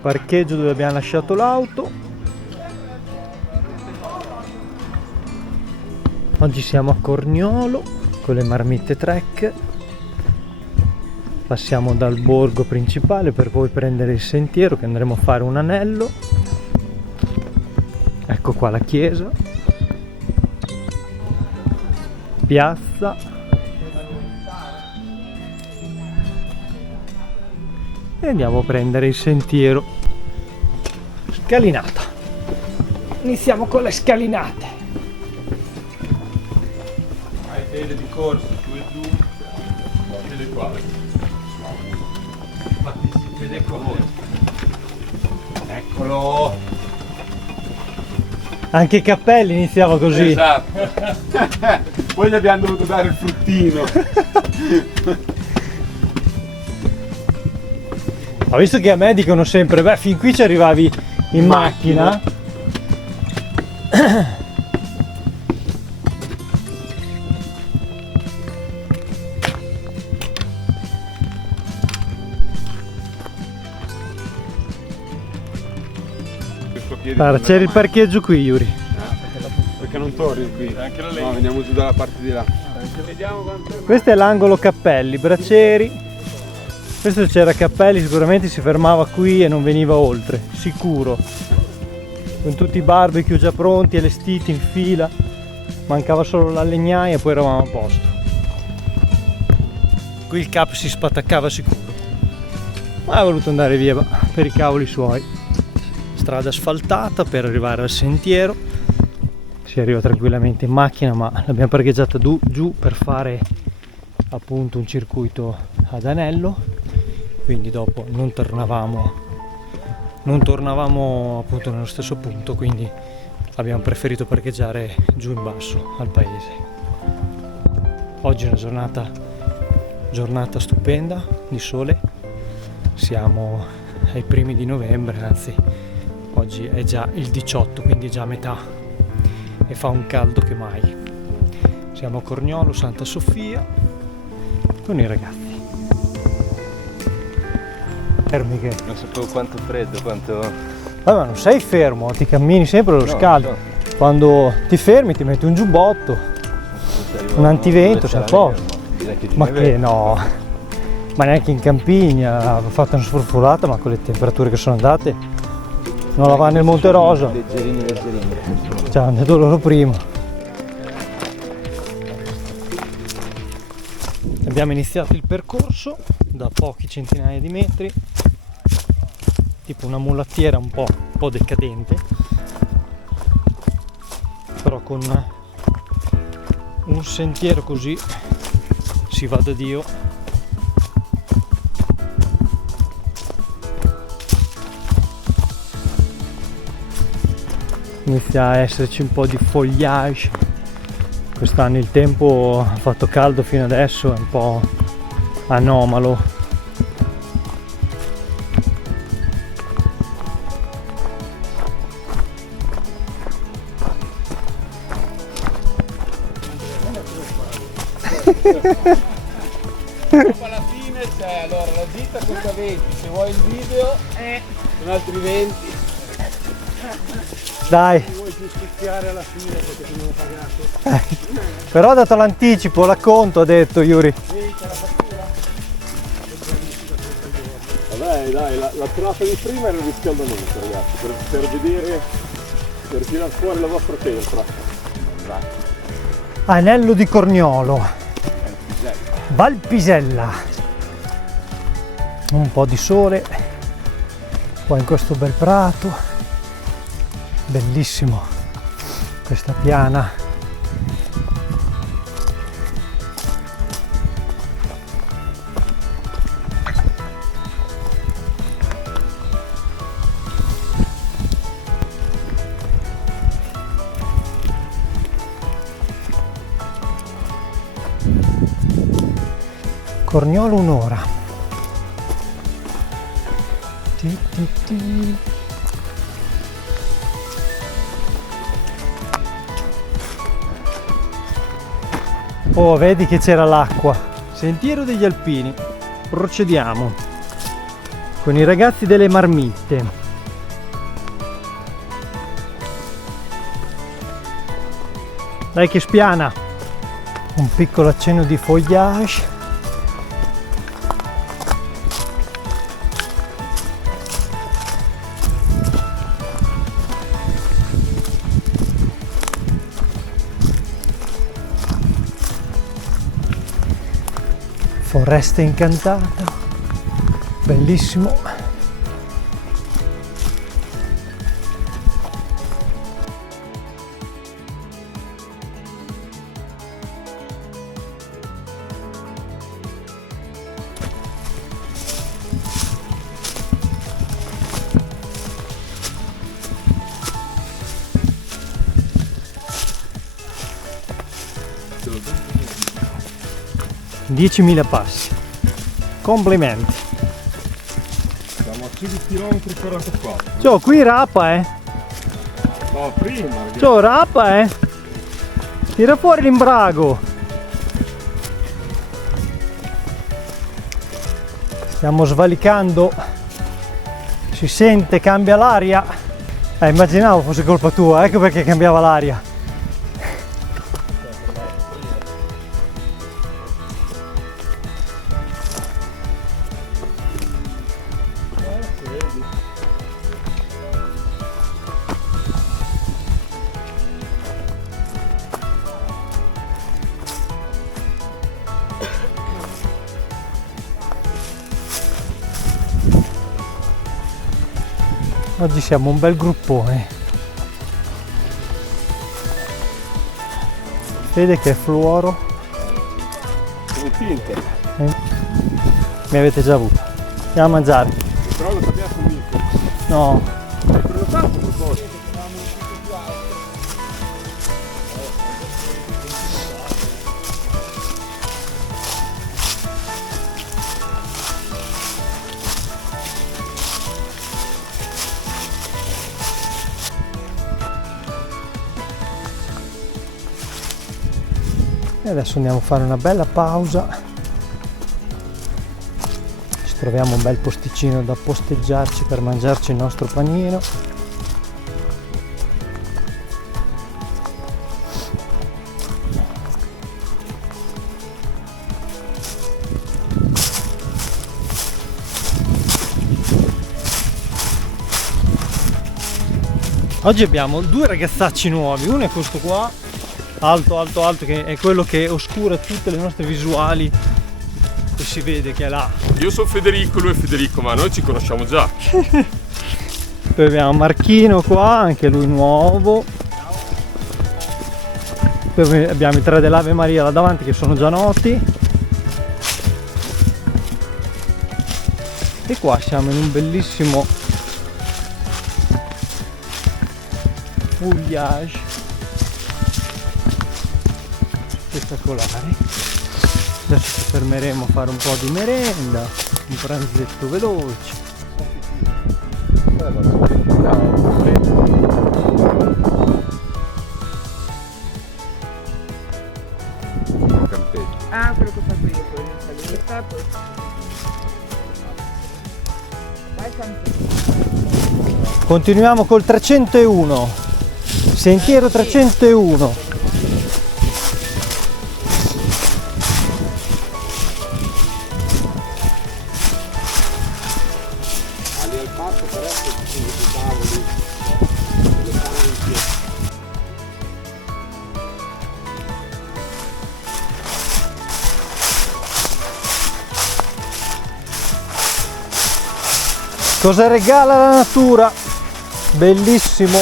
parcheggio dove abbiamo lasciato l'auto. Oggi siamo a Corniolo con le Marmitte Trek. Passiamo dal borgo principale per poi prendere il sentiero che andremo a fare un anello. Ecco qua la chiesa, piazza, e andiamo a prendere il sentiero. Scalinata. Iniziamo con le scalinate. Hai tele di corsa su e giù, tele qua. Infatti si vede come. Eccolo! Anche i cappelli iniziava così. Esatto. Poi gli abbiamo dovuto dare il fruttino. Ho visto che a me dicono sempre, beh, fin qui ci arrivavi in macchina. Guarda, c'era il parcheggio qui, Yuri. Perché non torni qui? No, veniamo giù dalla parte di là. Vediamo quanto. Questo è l'angolo Cappelli, Braceri. Questo c'era Cappelli, sicuramente si fermava qui e non veniva oltre, sicuro. Con tutti i barbecue già pronti, allestiti in fila. Mancava solo la legnaia e poi eravamo a posto. Qui il cap si spattaccava sicuro. Ma ha voluto andare via per i cavoli suoi. Strada asfaltata per arrivare al sentiero. Si arriva tranquillamente in macchina, ma l'abbiamo parcheggiata giù per fare appunto un circuito ad anello. Quindi dopo non tornavamo appunto nello stesso punto, quindi abbiamo preferito parcheggiare giù in basso al paese. Oggi è una giornata stupenda di sole, siamo ai primi di novembre, anzi oggi è già il 18, quindi è già metà e fa un caldo che mai. Siamo a Corniolo, Santa Sofia con i ragazzi. Fermi che... Non sapevo quanto freddo, quanto... Ma non sei fermo, ti cammini sempre allo scaldo. no. Quando ti fermi ti metti un giubbotto, un antivento, sei a posto. Ma che no, ma neanche in campigna, ha fatto una sforfolata, ma con le temperature che sono andate non la va nel Monte Rosa. Leggerini. Ci hanno detto loro prima. Abbiamo iniziato il percorso da pochi centinaia di metri, tipo una mulattiera un po' decadente, però con un sentiero così si va da Dio. Inizia a esserci un po' di foliage. Quest'anno il tempo ha fatto caldo fino adesso, è un po' anomalo. Alla fine c'è allora la gita costa 20, se vuoi il video sono altri 20. Dai, Se vuoi giustiziare alla fine perché ti abbiamo pagato. però ha dato l'anticipo, l'acconto, ha detto Yuri. Vabbè dai, la tirata di prima era il riscaldamento ragazzi, per vedere, per tirare fuori la vostra tempra. Anello di Corniolo, Valpisella, un po' di sole, poi in questo bel prato, bellissimo, questa piana. Corniolo un'ora. Oh, vedi che c'era l'acqua. Sentiero degli Alpini. Procediamo. con i ragazzi delle marmitte. Dai che spiana! Un piccolo accenno di feuillage. Foresta incantata, bellissimo. Diecimila passi. Complimenti. Siamo a 16 km 44. Ciao, qui rapa, No, prima, ragazzi. Ciao, rapa, Tira fuori l'imbrago. Stiamo svalicando. Si sente, cambia l'aria. Immaginavo fosse colpa tua, ecco perché cambiava l'aria. Oggi siamo un bel gruppone. Vede che è fluoro. Sono tinte. Mi avete già avuto. Andiamo a mangiare. Però lo sappiamo convinto. No. Hai prenotato a proposito? E adesso andiamo a fare una bella pausa. Ci troviamo un bel posticino da posteggiarci per mangiarci il nostro panino. Oggi abbiamo due ragazzacci nuovi, uno è questo qua, alto, che è quello che oscura tutte le nostre visuali e si vede che è là. Io sono Federico, lui è Federico, ma noi ci conosciamo già. Poi abbiamo Marchino qua, anche lui nuovo. Poi abbiamo i tre dell'Ave Maria là davanti che sono già noti. E qua siamo in un bellissimo foliage spettacolare. Adesso ci fermeremo a fare un po' di merenda, un pranzetto veloce. Ah, quello che ho fatto io, quello di salita. Vai Santo. Continuiamo col 301, sentiero 301. Cosa regala la natura? Bellissimo!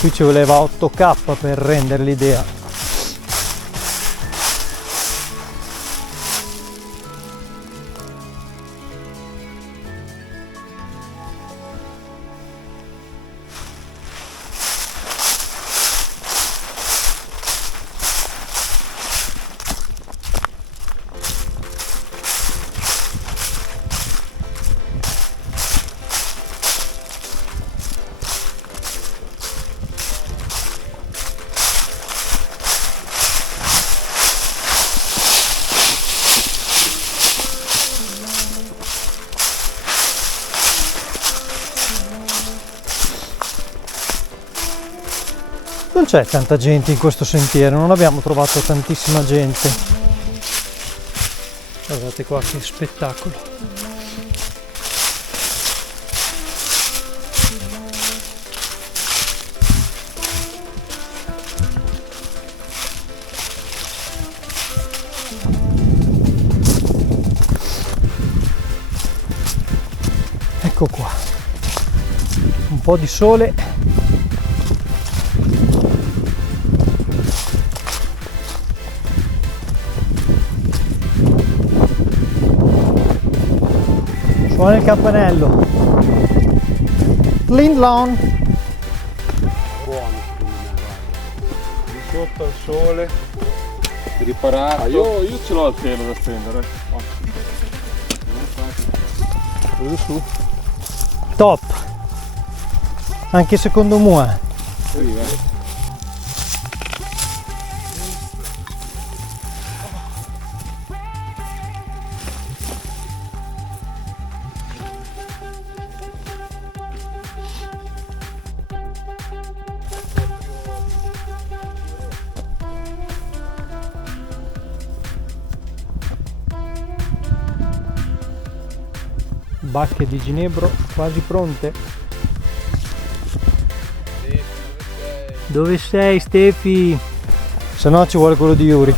Qui ci voleva 8K per rendere l'idea. Non c'è tanta gente in questo sentiero, non abbiamo trovato tantissima gente. Guardate qua che spettacolo. Ecco qua, un po' di sole. Suona il campanello. Lindlon. Buono, di sotto al sole, riparato. Ah, io ce l'ho al pelo da stendere. Vedo su. Top. Anche secondo me. Sì, Bacche di Ginebro quasi pronte. Dove sei Stefi? Se no ci vuole quello di Yuri.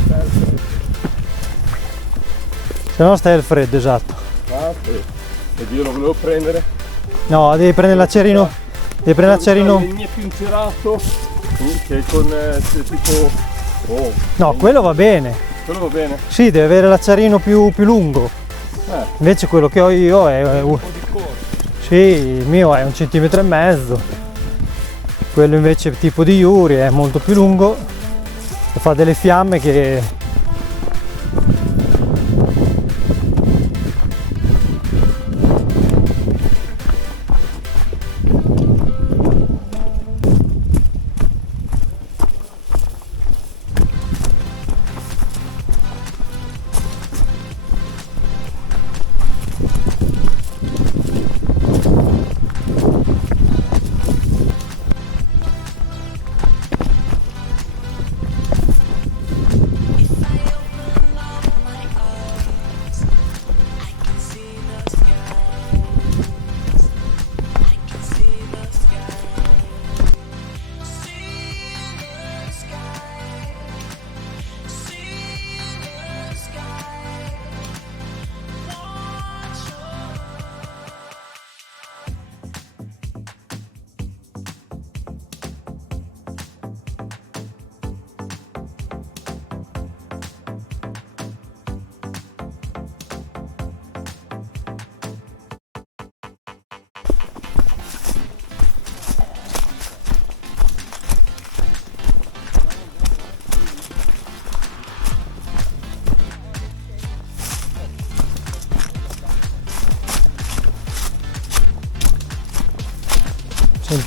Se no stai al freddo, esatto. Ah, sì. Ed io lo volevo prendere. No, devi prendere l'acerino. Devi prendere l'acerino. Il mio più incerato. Che con tipo. Oh, No, quello va bene. quello va bene. Sì, deve avere l'acerino più lungo. Invece quello che ho io è sì, il mio è 1,5 centimetri. Quello invece tipo di Yuri è molto più lungo e fa delle fiamme che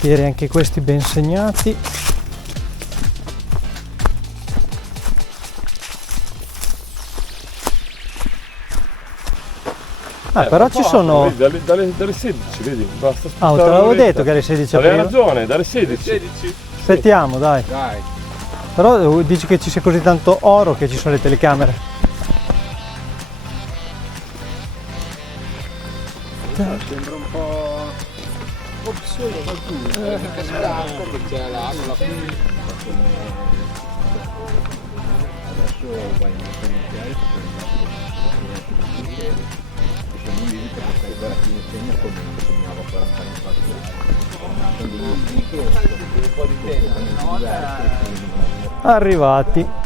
sentieri anche questi ben segnati. Però ci sono. Vedi, dalle 16, vedi, basta aspettare. Ah, te l'avevo un'oretta. detto che alle 16 Avevi apriva. ragione, dalle 16. Aspettiamo, dai. Dai. Però dici che ci sia così tanto oro che ci sono le telecamere. Sembra un po'. Solo qualcuno. Che c'è l'acqua qui. Adesso vai in iniziare siamo lì perché stai guarda che insegna come insegnavo 40 anni fa un po' di tempo Arrivati.